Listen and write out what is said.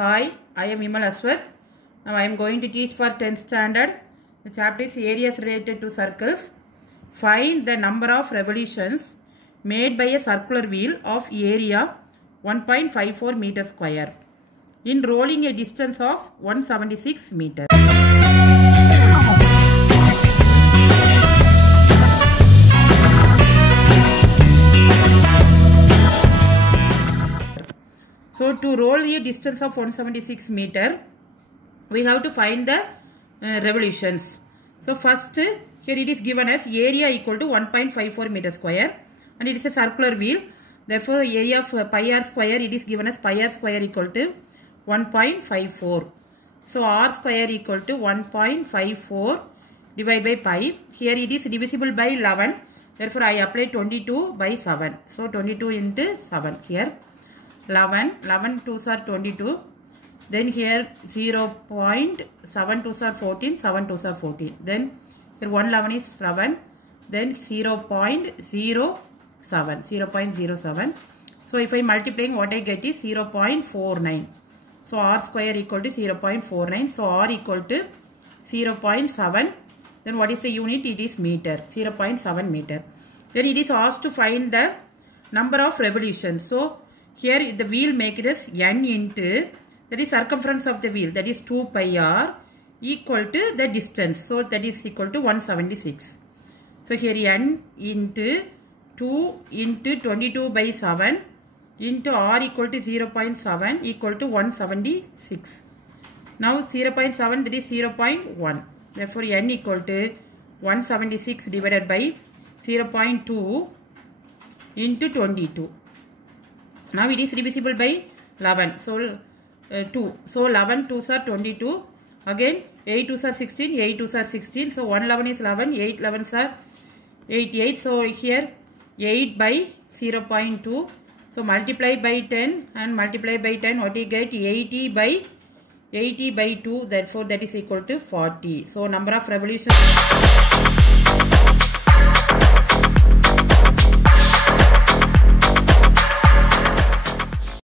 Hi, I am Vimal Aswath. Now I am going to teach for 10th standard. The chapter is areas related to circles. Find the number of revolutions made by a circular wheel of area 1.54 meter square in rolling a distance of 176 meters. So to roll a distance of 176 meter, we have to find the revolutions. So first, here it is given as area equal to 1.54 meter square, and it is a circular wheel. Therefore, area of pi r square, it is given as pi r square equal to 1.54. So r square equal to 1.54 divided by pi. Here it is divisible by 11. Therefore, I apply 22 by 7. So 22 into 7 here. 11 2s are 22, then here 0.7 2s are 14, 7 2s are 14, then here 111 is 11, then 0.07. So if I multiplying, what I get is 0.49. So r square equal to 0.49. So r equal to 0.7. Then what is the unit? It is meter, 0.7 meter. Then it is asked to find the number of revolutions. So here the wheel make it as n into, that is circumference of the wheel, that is 2 pi r equal to the distance. So that is equal to 176. So here n into 2 into 22 by 7 into r equal to 0.7 equal to 176. Now 0.7, that is 0.1. Therefore n equal to 176 divided by 0.2 into 22. Now it is divisible by 11. So 2. So 11 2s are 22. Again 8 2s are 16. 8 2s are 16. So 111 is 11. 8 11s are 88. So here 8 by 0.2. So multiply by 10 and multiply by 10. What you get? 80 by 2. Therefore that is equal to 40. So number of revolutions.